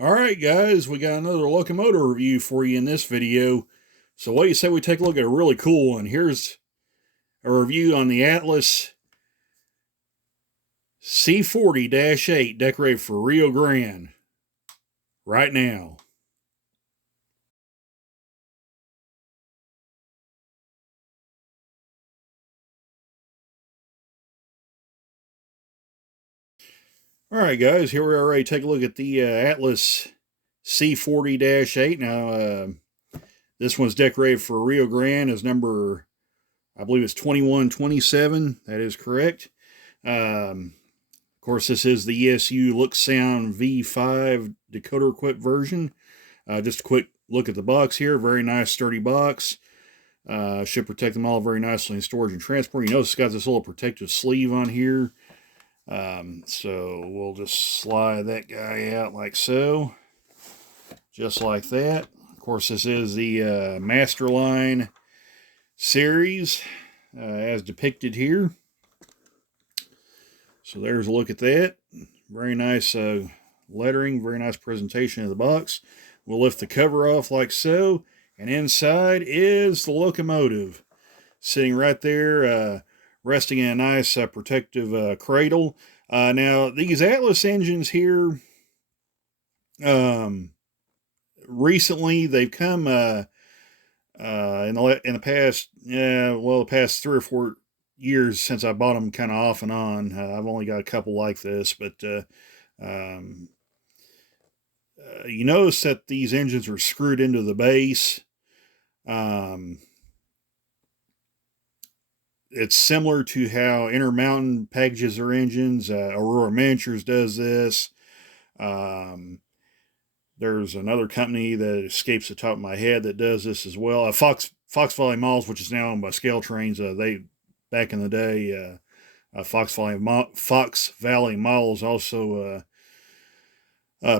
All right, guys, we got another locomotive review for you in this video. So what do you say we take a look at a really cool one? Here's a review on the Atlas C40-8 decorated for Rio Grande right now. All right, guys, here we are ready to take a look at the Atlas C40-8. Now, this one's decorated for Rio Grande as number, I believe it's 2127. That is correct. Of course, this is the ESU Look Sound V5 decoder equipped version. Just a quick look at the box here. Very nice, sturdy box. Should protect them all very nicely in storage and transport. You notice it's got this little protective sleeve on here. So we'll just slide that guy out like so. Just like that. Of course, this is the Masterline series as depicted here. So there's a look at that. Very nice lettering, very nice presentation of the box. We'll lift the cover off like so, and inside is the locomotive sitting right there, resting in a nice protective cradle. Now, these Atlas engines here, recently they've come in the past, the past 3 or 4 years since I bought them kind of off and on. I've only got a couple like this, but you notice that these engines are screwed into the base. It's similar to how Intermountain packages their engines. Aurora Miniatures does this. There's another company that escapes the top of my head that does this as well. Fox Valley Malls, which is now owned by Scale Trains. They back in the day, Fox Valley Malls also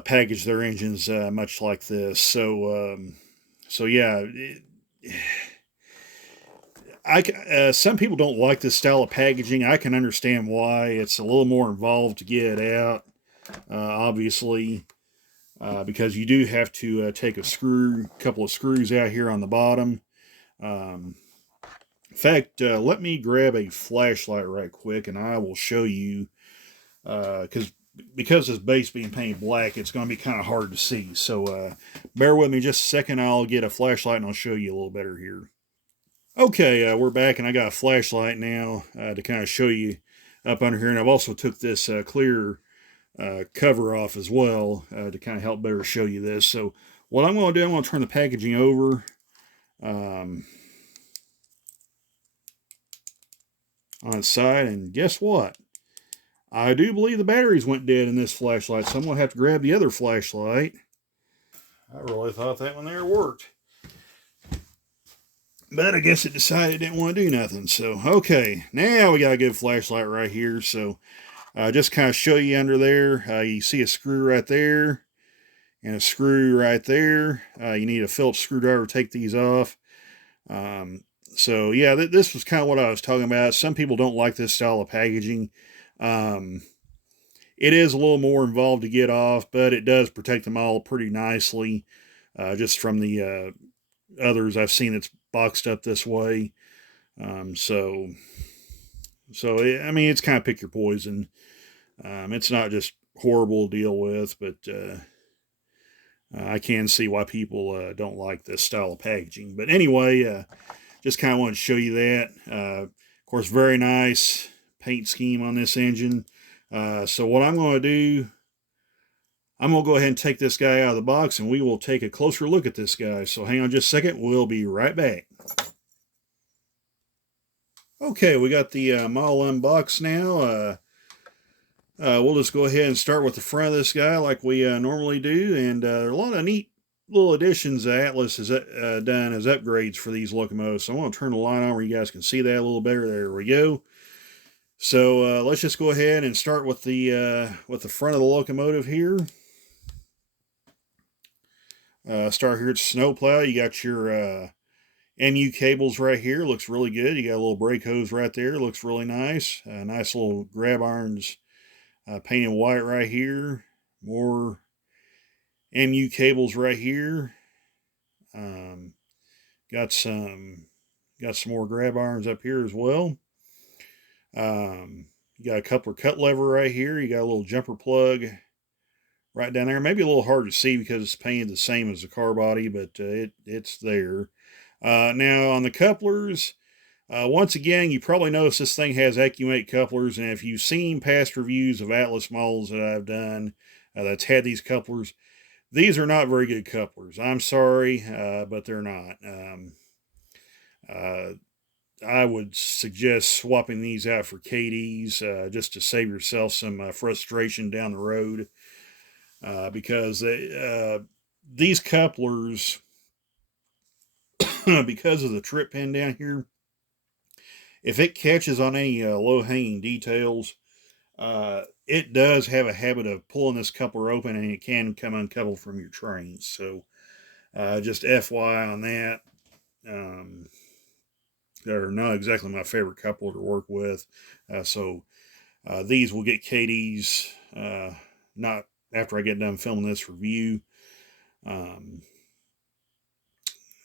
package their engines much like this. So yeah, some people don't like this style of packaging. I can understand why. It's a little more involved to get it out, obviously, because you do have to take a couple of screws out here on the bottom. In fact, let me grab a flashlight right quick, and I will show you, because this base being painted black, it's going to be kind of hard to see. So bear with me just a second. I'll get a flashlight, and I'll show you a little better here. Okay, we're back, and I got a flashlight now to kind of show you up under here. And I've also took this clear cover off as well to kind of help better show you this. So what I'm going to do, I'm going to turn the packaging over. On its side, and guess what? I do believe the batteries went dead in this flashlight, so I'm going to have to grab the other flashlight. I really thought that one there worked. But I guess it decided it didn't want to do nothing. So, okay, now we got a good flashlight right here. So, just kind of show you under there. You see a screw right there and a screw right there. You need a Phillips screwdriver to take these off. So yeah, this was kind of what I was talking about. Some people don't like this style of packaging. It is a little more involved to get off, but it does protect them all pretty nicely. Just from the others I've seen it's boxed up this way. So I mean, it's kind of pick your poison. It's not just horrible to deal with, but I can see why people don't like this style of packaging. But anyway, just kind of wanted to show you that. Of course, very nice paint scheme on this engine. So what I'm going to do, I'm going to go ahead and take this guy out of the box, and we will take a closer look at this guy. So hang on just a second. We'll be right back. Okay, we got the model unboxed now. We'll just go ahead and start with the front of this guy like we normally do. And there are a lot of neat little additions Atlas has done as upgrades for these locomotives. So I want to turn the light on where you guys can see that a little better. There we go. So let's just go ahead and start with the front of the locomotive here. Start here at snowplow. You got your MU cables right here. Looks really good. You got a little brake hose right there. Looks really nice. Nice little grab irons painted white right here. More MU cables right here. Um, got some more grab irons up here as well. You got a coupler cut lever right here. You got a little jumper plug right down there. Maybe a little hard to see because it's painted the same as the car body, but it's there. Now on the couplers, once again, you probably noticed this thing has Accumate couplers, and if you've seen past reviews of Atlas models that I've done that's had these couplers, these are not very good couplers. I'm sorry, but they're not. Uh, I would suggest swapping these out for KDs just to save yourself some frustration down the road because these couplers, because of the trip pin down here, if it catches on any low-hanging details, it does have a habit of pulling this coupler open and it can come uncoupled from your trains. So just FYI on that. They're not exactly my favorite coupler to work with. So these will get KDs not after I get done filming this review.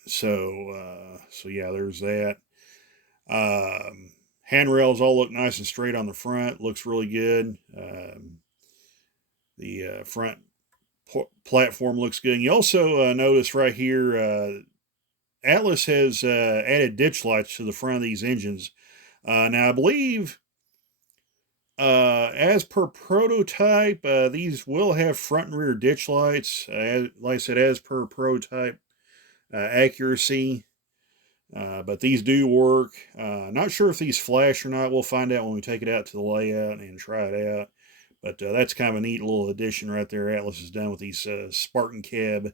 So yeah, there's that. Handrails all look nice and straight on the front. Looks really good. The front platform looks good. And you also notice right here, Atlas has added ditch lights to the front of these engines. Now, I believe, as per prototype, these will have front and rear ditch lights. Like I said, as per prototype accuracy. But these do work. Not sure if these flash or not. We'll find out when we take it out to the layout and try it out. But that's kind of a neat little addition right there Atlas has done with these Spartan cab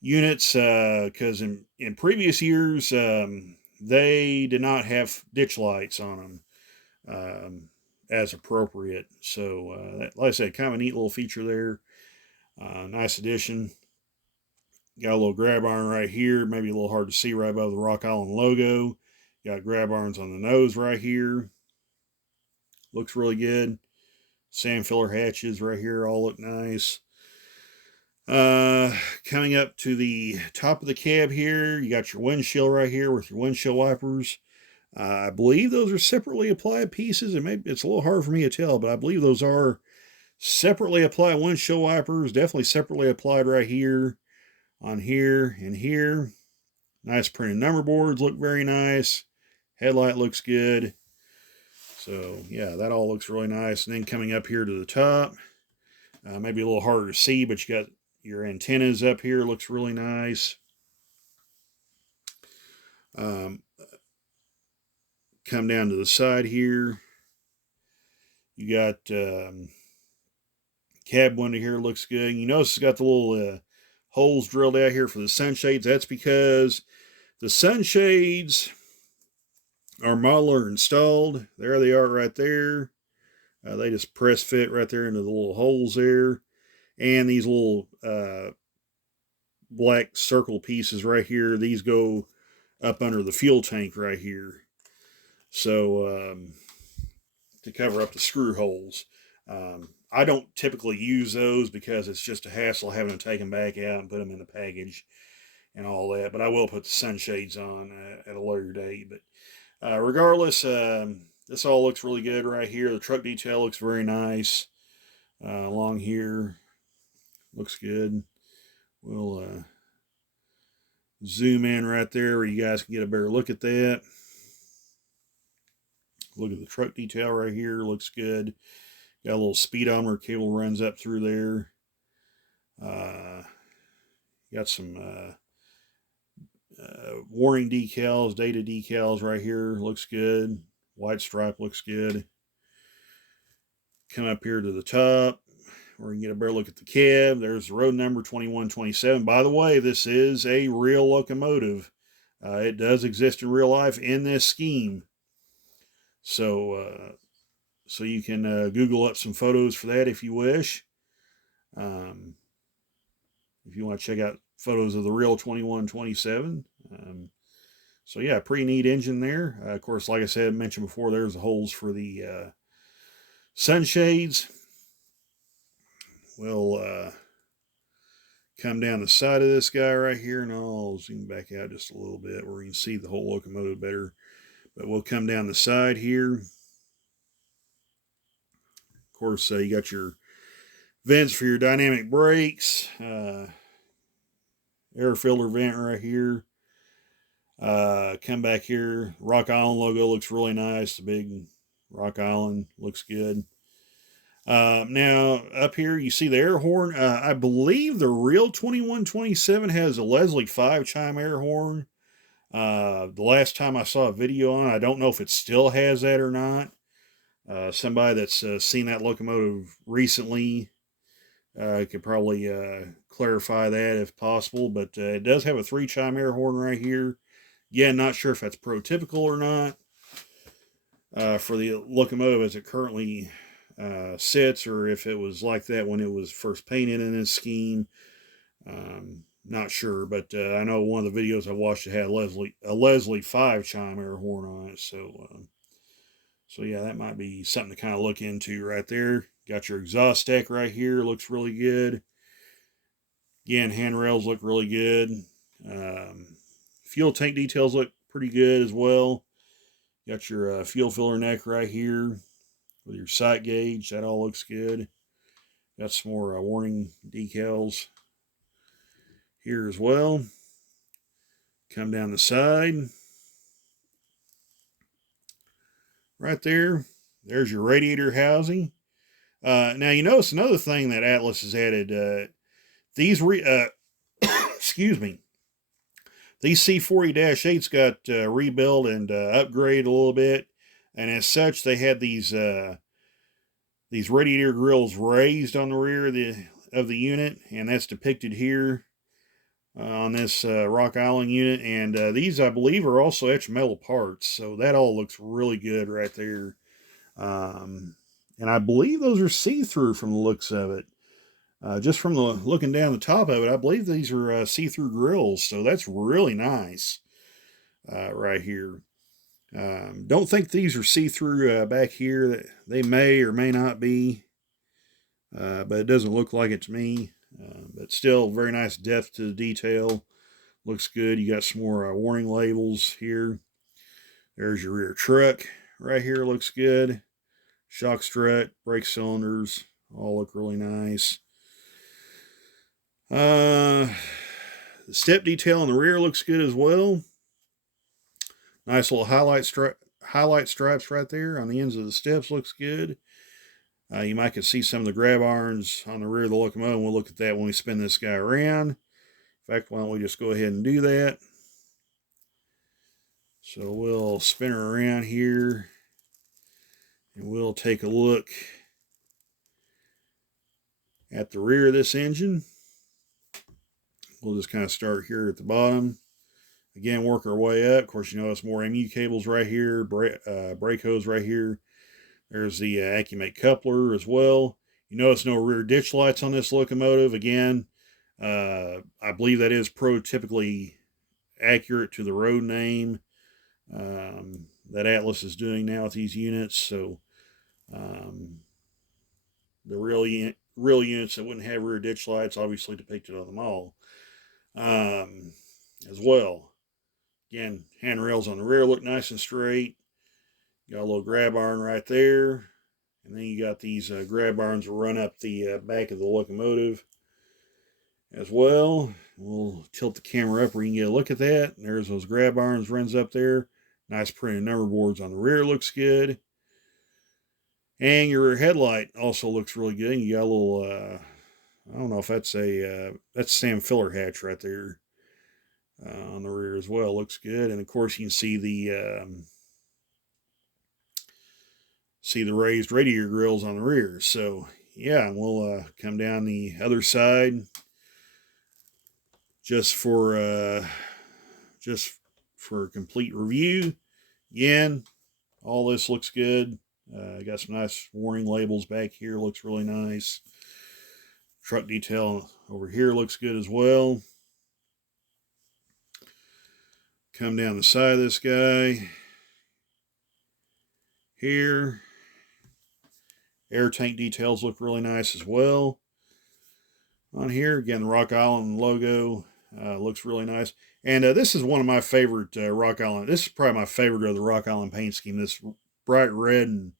units. Because in previous years, they did not have ditch lights on them as appropriate. So, like I said, kind of a neat little feature there. Nice addition. Got a little grab iron right here, maybe a little hard to see right above the Rock Island logo. Got grab irons on the nose right here. Looks really good. Sand filler hatches right here all look nice. Coming up to the top of the cab here, you got your windshield right here with your windshield wipers. I believe those are separately applied pieces, and maybe it's a little hard for me to tell, but I believe those are separately applied windshield wipers. Definitely separately applied right here, on here, and here. Nice printed number boards, look very nice. Headlight looks good. So yeah, that all looks really nice. And then coming up here to the top, maybe a little harder to see, but you got your antennas up here, looks really nice. Come down to the side here. You got cab window here, looks good. You notice it's got the little holes drilled out here for the sunshades. That's because the sunshades are modular installed. There they are right there. They just press fit right there into the little holes there. And these little black circle pieces right here, these go up under the fuel tank right here. So to cover up the screw holes. I don't typically use those because it's just a hassle having to take them back out and put them in the package and all that. But I will put the sunshades on at a later date. But regardless, this all looks really good right here. The truck detail looks very nice along here. Looks good. We'll zoom in right there where you guys can get a better look at that. Look at the truck detail right here. Looks good. Got a little speedometer cable runs up through there. Got some warning decals, data decals right here. Looks good. White stripe looks good. Come up here to the top where you can get a better look at the cab. There's the road number 2127. By the way, this is a real locomotive. It does exist in real life in this scheme. So you can Google up some photos for that if you wish. If you want to check out photos of the real 2127. So yeah, pretty neat engine there. Of course, like I said, mentioned before, there's the holes for the sunshades. We'll Come down the side of this guy right here, and I'll zoom back out just a little bit where you can see the whole locomotive better. But we'll come down the side here. Of course, you got your vents for your dynamic brakes, air filter vent right here. Come back here. Rock Island logo looks really nice. The big Rock Island looks good. Now, up here, you see the air horn. I believe the real 2127 has a Leslie 5 chime air horn. The last time I saw a video on it, I don't know if it still has that or not. Somebody that's seen that locomotive recently could probably clarify that if possible. But it does have a 3 chime air horn right here. Again, not sure if that's prototypical or not for the locomotive as it currently sits, or if it was like that when it was first painted in this scheme. Not sure, but I know one of the videos I watched it had a Leslie 5 chime air horn on it. So yeah, that might be something to kind of look into right there. Got your exhaust stack right here, looks really good. Again, handrails look really good. Fuel tank details look pretty good as well. Got your fuel filler neck right here with your sight gauge. That all looks good. Got some more warning decals here as well. Come down the side. Right there. There's your radiator housing. Now, you notice another thing that Atlas has added. These excuse me. These C40-8s got rebuilt and upgraded a little bit, and as such, they had these radiator grills raised on the rear of the unit, and that's depicted here on this Rock Island unit. And these, I believe, are also etched metal parts, so that all looks really good right there. And I believe those are see-through from the looks of it. Just from looking down the top of it, I believe these are see-through grills, so that's really nice right here. Don't think these are see-through back here. They may or may not be, but it doesn't look like it to me. But still, very nice depth to the detail. Looks good. You got some more warning labels here. There's your rear truck right here. Looks good. Shock strut, brake cylinders, all look really nice. The step detail on the rear looks good as well. Nice little highlight stripes right there on the ends of the steps. Looks good. You might can see some of the grab irons on the rear of the locomotive, and we'll look at that when we spin this guy around. In fact, why don't we just go ahead and do that. So we'll spin her around here, and we'll take a look at the rear of this engine. We'll just kind of start here at the bottom. Again, work our way up. Of course, you notice more MU cables right here, brake hose right here. There's the Accumate coupler as well. You notice no rear ditch lights on this locomotive. Again, I believe that is prototypically accurate to the road name that Atlas is doing now with these units. So the real units that wouldn't have rear ditch lights obviously depicted on them all as well. Again, handrails on the rear look nice and straight. Got a little grab iron right there. And then you got these grab irons that run up the back of the locomotive as well. We'll tilt the camera up where you can get a look at that. And there's those grab irons runs up there. Nice printed number boards on the rear, looks good. And your headlight also looks really good. You got a little, I don't know if that's that's Sam filler hatch right there on the rear as well. Looks good. And of course you can see the raised radiator grills on the rear. So yeah, we'll come down the other side just for a complete review. Again, all this looks good. Got some nice warning labels back here. Looks really nice. Truck detail over here looks good as well. Come down the side of this guy here. Air tank details look really nice as well. on here. Again, the Rock Island logo looks really nice. And this is one of my favorite Rock Island. This is probably my favorite of the Rock Island paint scheme. This bright red and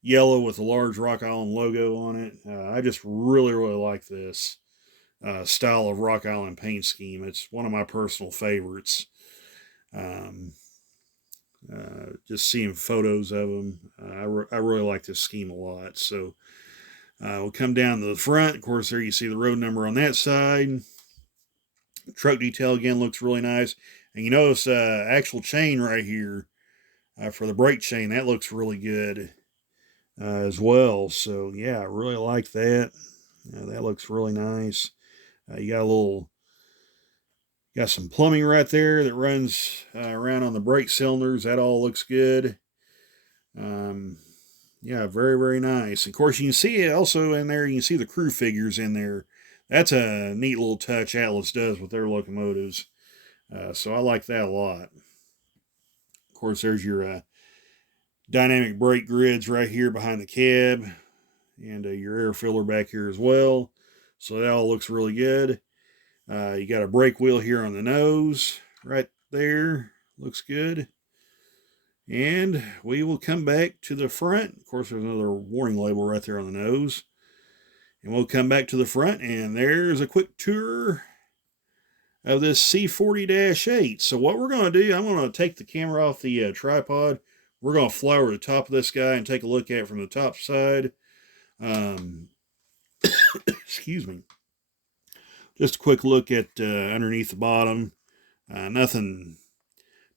yellow with a large Rock Island logo on it. I just really, really like this style of Rock Island paint scheme. It's one of my personal favorites. Um, just seeing photos of them, I really like this scheme a lot. So we'll come down to the front. Of course, there you see the road number on that side. Truck detail again looks really nice. And you notice actual chain right here for the brake chain. That looks really good as well. So yeah, I really like that. That looks really nice. You got some plumbing right there that runs around on the brake cylinders. That all looks good. Yeah, very, very nice. Of course, you can see it also in there. You can see the crew figures in there. That's a neat little touch Atlas does with their locomotives. So I like that a lot. Of course, there's your dynamic brake grids right here behind the cab, and your air filler back here as well. So that all looks really good. You got a brake wheel here on the nose right there. Looks good. And we will come back to the front. Of course, there's another warning label right there on the nose. And we'll come back to the front, and there's a quick tour of this C40-8. So what we're going to do, I'm going to take the camera off the tripod. We're going to fly over the top of this guy and take a look at it from the top side. Excuse me. Just a quick look at underneath the bottom. Nothing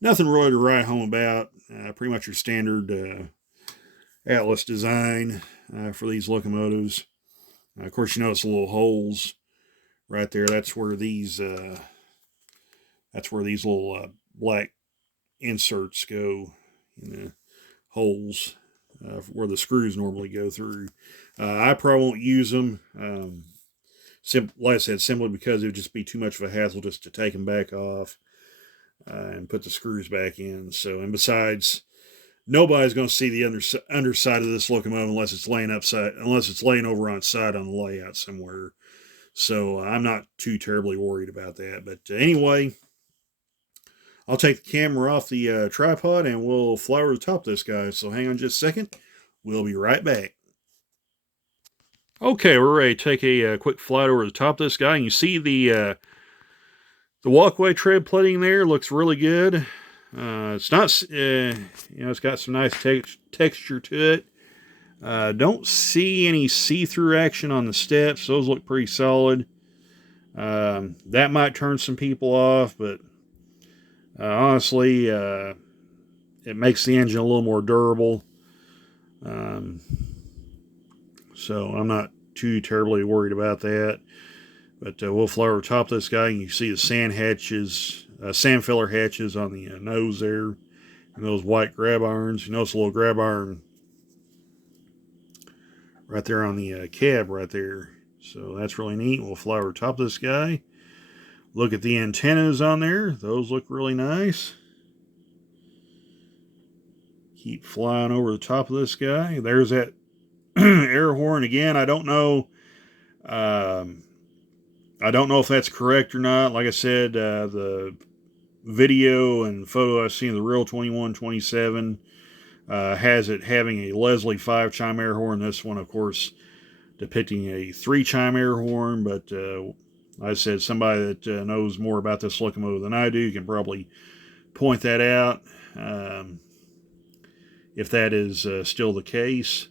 really to write home about. Pretty much your standard Atlas design for these locomotives. Of course, you notice the little holes right there. That's where these little black inserts go in the holes where the screws normally go through. I probably won't use them. Like I said, simply because it would just be too much of a hassle just to take them back off and put the screws back in. So, and besides, nobody's going to see the underside of this locomotive unless it's laying over on its side on the layout somewhere. So I'm not too terribly worried about that. But anyway, I'll take the camera off the tripod and we'll fly over the top of this guy. So hang on just a second. We'll be right back. Okay, we're ready to take a quick flight over the top of this guy. And you see the walkway tread plating there looks really good. It's not, it's got some nice texture to it. Don't see any see-through action on the steps. Those look pretty solid. That might turn some people off, but honestly, it makes the engine a little more durable. So I'm not too terribly worried about that. But we'll fly over top of this guy, and you see the sand filler hatches on the nose there, and those white grab irons. You notice a little grab iron right there on the cab right there. So that's really neat. We'll fly over top of this guy. Look at the antennas on there. Those look really nice. Keep flying over the top of this guy. There's that air horn again. I don't know if that's correct or not. Like I said, the video and photo I've seen of the real 2127 has it having a Leslie 5-chime air horn. This one, of course, depicting a 3-chime air horn. But like I said, somebody that knows more about this locomotive than I do can probably point that out if that is still the case.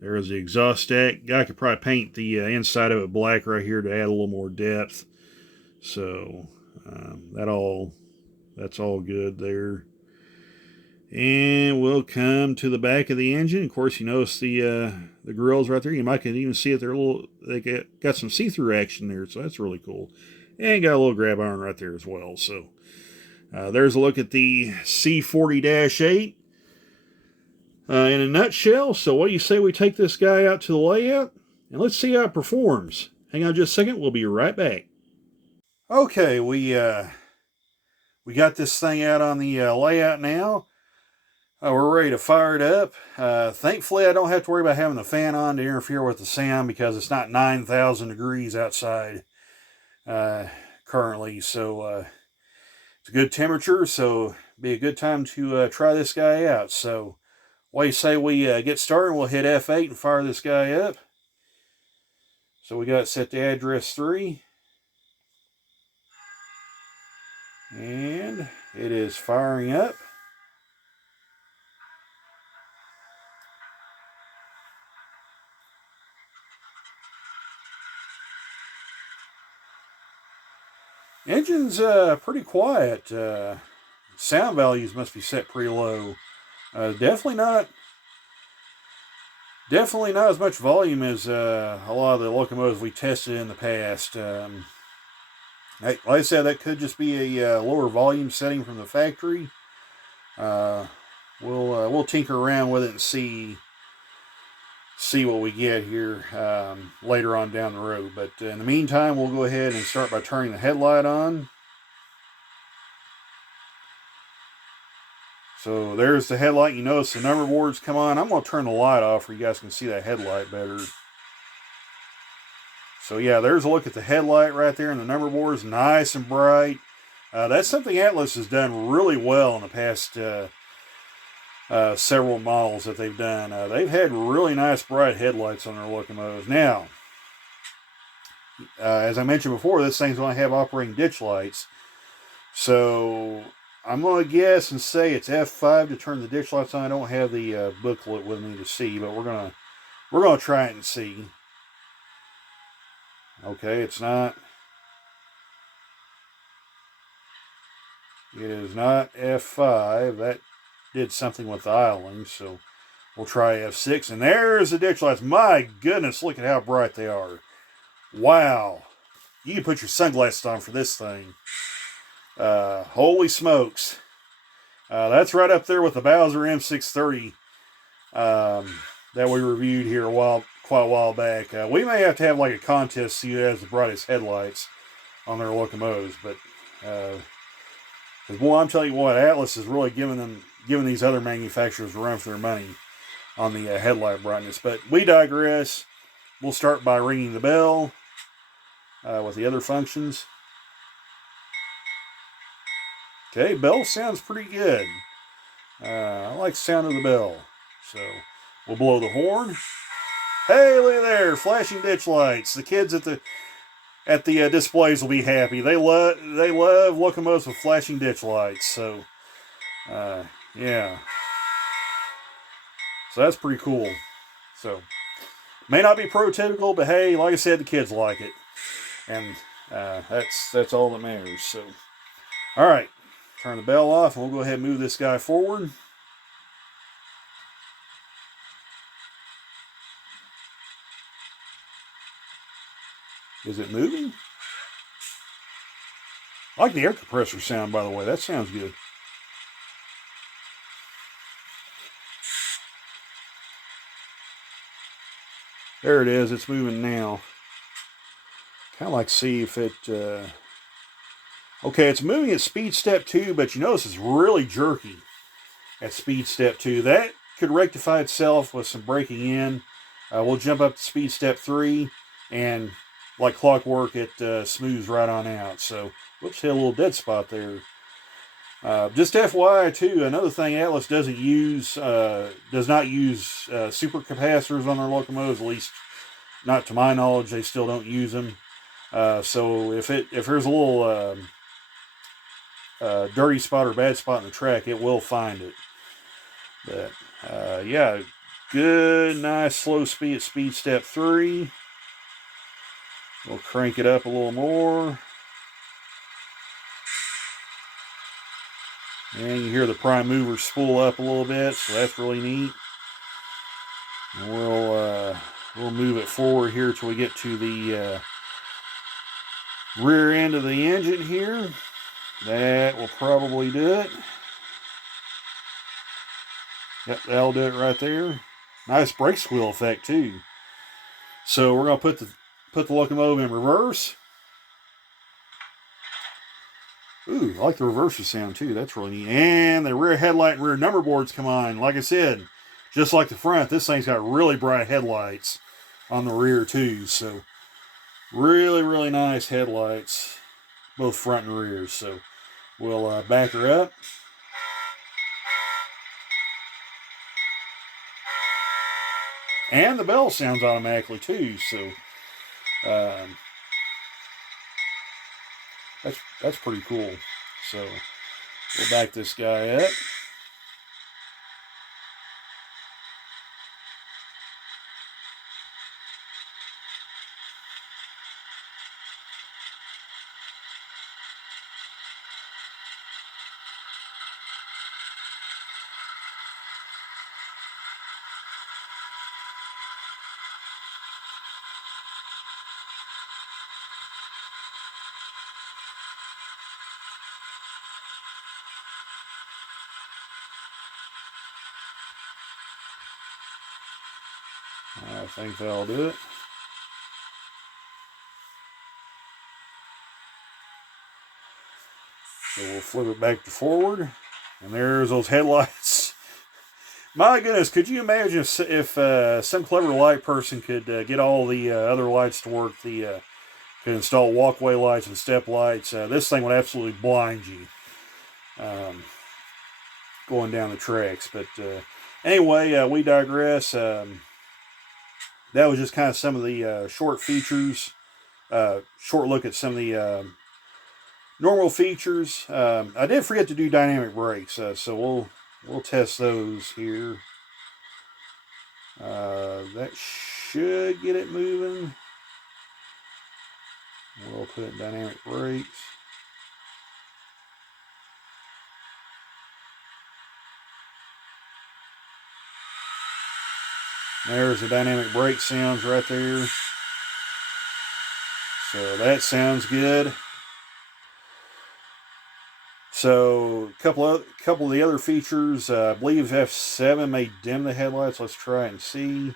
There is the exhaust stack. Guy could probably paint the inside of it black right here to add a little more depth. So that's all good there. And we'll come to the back of the engine. Of course, you notice the grills right there. You might can even see it. They got some see-through action there, so that's really cool. And got a little grab iron right there as well. So there's a look at the C40-8. In a nutshell. So what do you say we take this guy out to the layout and let's see how it performs. Hang on just a second. We'll be right back. Okay, we got this thing out on the layout now. We're ready to fire it up. Thankfully, I don't have to worry about having the fan on to interfere with the sound because it's not 9,000 degrees outside currently. So it's a good temperature, so be a good time to try this guy out. So what do you say we get started? We'll hit F8 and fire this guy up. So we got set to address 3. And it is firing up. Engine's pretty quiet. Sound values must be set pretty low. Definitely not as much volume as a lot of the locomotives we tested in the past. Like I said, that could just be a lower volume setting from the factory. We'll tinker around with it and see what we get here later on down the road. But in the meantime, we'll go ahead and start by turning the headlight on. So there's the headlight. You notice the number boards come on. I'm going to turn the light off so you guys can see that headlight better. So yeah, there's a look at the headlight right there, and the number boards nice and bright. That's something Atlas has done really well in the past several models that they've done. They've had really nice bright headlights on their locomotives. Now, as I mentioned before, this thing's going to have operating ditch lights. So I'm going to guess and say it's F5 to turn the ditch lights on. I don't have the booklet with me to see, but we're gonna try it and see. Okay, it's not. It is not F5. That did something with the idling, so we'll try F6. And there's the ditch lights. My goodness, look at how bright they are. Wow. You can put your sunglasses on for this thing. Holy smokes. That's right up there with the Bowser M630 that we reviewed here quite a while back. We may have to have like a contest to see who has the brightest headlights on their locomotives, but boy, I'm telling you what, Atlas is really giving these other manufacturers a run for their money on the headlight brightness. But we digress. We'll start by ringing the bell with the other functions. Okay, bell sounds pretty good. I like the sound of the bell. So we'll blow the horn. Hey, look there, flashing ditch lights. The kids at the displays will be happy. They love locomotives with flashing ditch lights. So yeah. So that's pretty cool. So may not be prototypical, but hey, like I said, the kids like it, and that's all that matters. So all right. Turn the bell off, and we'll go ahead and move this guy forward. Is it moving? I like the air compressor sound, by the way. That sounds good. There it is. It's moving now. Kind of like to see if it... Okay, it's moving at speed step 2, but you notice it's really jerky at speed step 2. That could rectify itself with some braking in. We'll jump up to speed step 3, and like clockwork, it smooths right on out. So, whoops, hit a little dead spot there. Just FYI too, another thing Atlas does not use super capacitors on their locomotives, at least not to my knowledge. They still don't use them. So if there's a little dirty spot or bad spot in the track, it will find it. But yeah, good, nice, slow speed at speed step 3. We'll crank it up a little more. And you hear the prime mover spool up a little bit, so that's really neat. And we'll move it forward here till we get to the rear end of the engine here. That will probably do it. Yep, that'll do it right there. Nice brake squeal effect too. So we're gonna put the locomotive in reverse. Ooh, I like the reverser sound too. That's really neat. And the rear headlight and rear number boards come on. Like I said, just like the front, this thing's got really bright headlights on the rear too. So really, really nice headlights, both front and rear. So we'll back her up. And the bell sounds automatically too. So that's pretty cool. So we'll back this guy up. I think that'll do it. So we'll flip it back to forward. And there's those headlights. My goodness, could you imagine if some clever light person could get all the other lights to work, could install walkway lights and step lights, this thing would absolutely blind you going down the tracks. But anyway, we digress. That was just kind of some of the short features, short look at some of the normal features. I did forget to do dynamic brakes, so we'll test those here. That should get it moving. We'll put in dynamic brakes. There's the dynamic brake sounds right there. So that sounds good. So a couple of the other features, I believe F7 may dim the headlights. Let's try and see.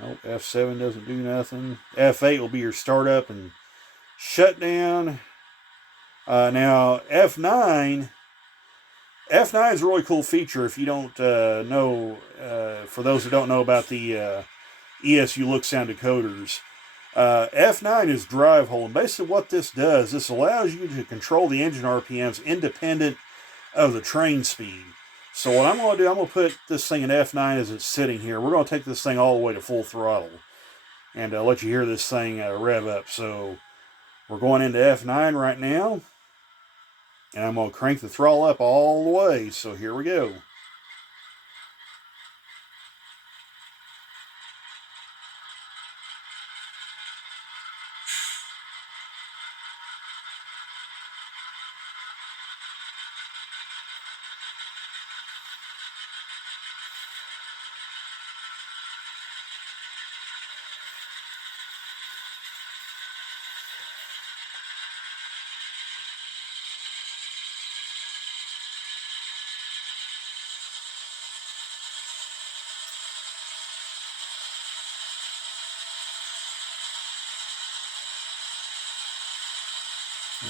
Nope, F7 doesn't do nothing. F8 will be your startup and shutdown. Now F9 is a really cool feature. If you don't know, for those who don't know about the ESU look sound decoders, F9 is drive hold. And basically what this does, this allows you to control the engine RPMs independent of the train speed. So what I'm going to do, I'm going to put this thing in F9 as it's sitting here. We're going to take this thing all the way to full throttle and let you hear this thing rev up. So we're going into F9 right now. And I'm going to crank the throttle up all the way. So here we go.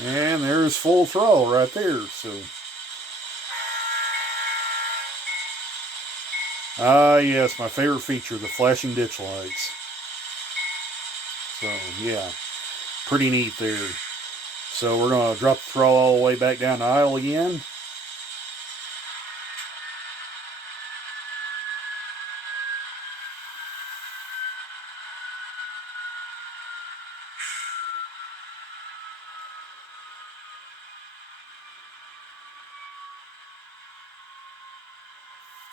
And there's full throttle right there. So, yes, my favorite feature, the flashing ditch lights. So, yeah, pretty neat there. So we're going to drop the throttle all the way back down the aisle again.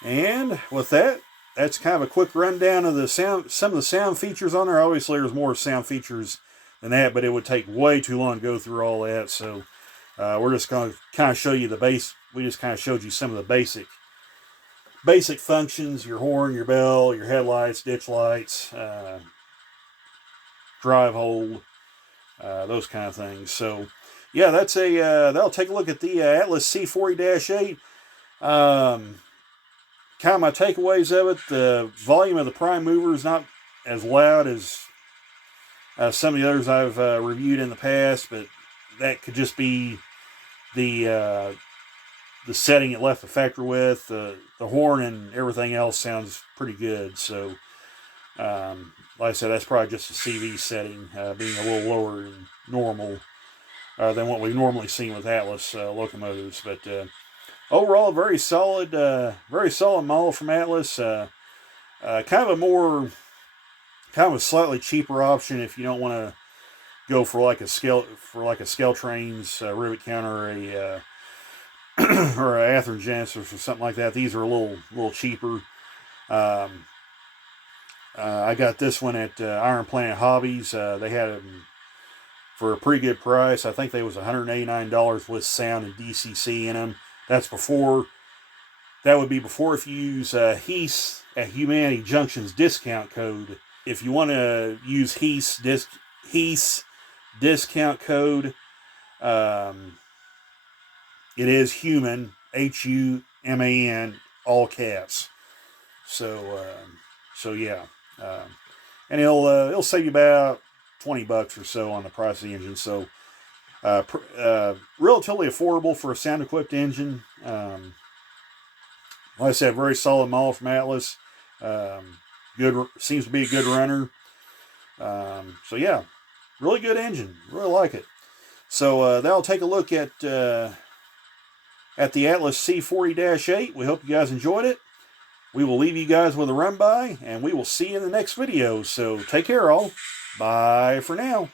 And with that, that's kind of a quick rundown of the sound, some of the sound features on there. Obviously, there's more sound features than that, but it would take way too long to go through all that. So we're just going to kind of show you the base. We just kind of showed you some of the basic functions: your horn, your bell, your headlights, ditch lights, drive hold, those kind of things. So yeah, that's that'll take a look at the Atlas C40-8. Kind of my takeaways of it: the volume of the prime mover is not as loud as some of the others I've reviewed in the past, but that could just be the setting it left the factory with, the horn and everything else sounds pretty good. So, like I said, that's probably just a CV setting, being a little lower than normal than what we've normally seen with Atlas locomotives. But overall, very solid model from Atlas. Kind of a slightly cheaper option if you don't want to go for like a scale trains rivet counter or a or a Athearn Genesis or something like that. These are a little cheaper. I got this one at Iron Planet Hobbies. They had them for a pretty good price. I think they was $189 with sound and DCC in them. That would be before if you use HEAS at Humanity Junction's discount code. If you want to use HEAS discount code, it is Human, HUMAN, all caps. So yeah, and it'll save you about $20 or so on the price of the engine. So relatively affordable for a sound equipped engine. Like I said, very solid model from Atlas. Good, seems to be a good runner. So yeah, really good engine. Really like it. So that'll take a look at the Atlas C40-8. We hope you guys enjoyed it. We will leave you guys with a run by, and we will see you in the next video. So take care, all. Bye for now.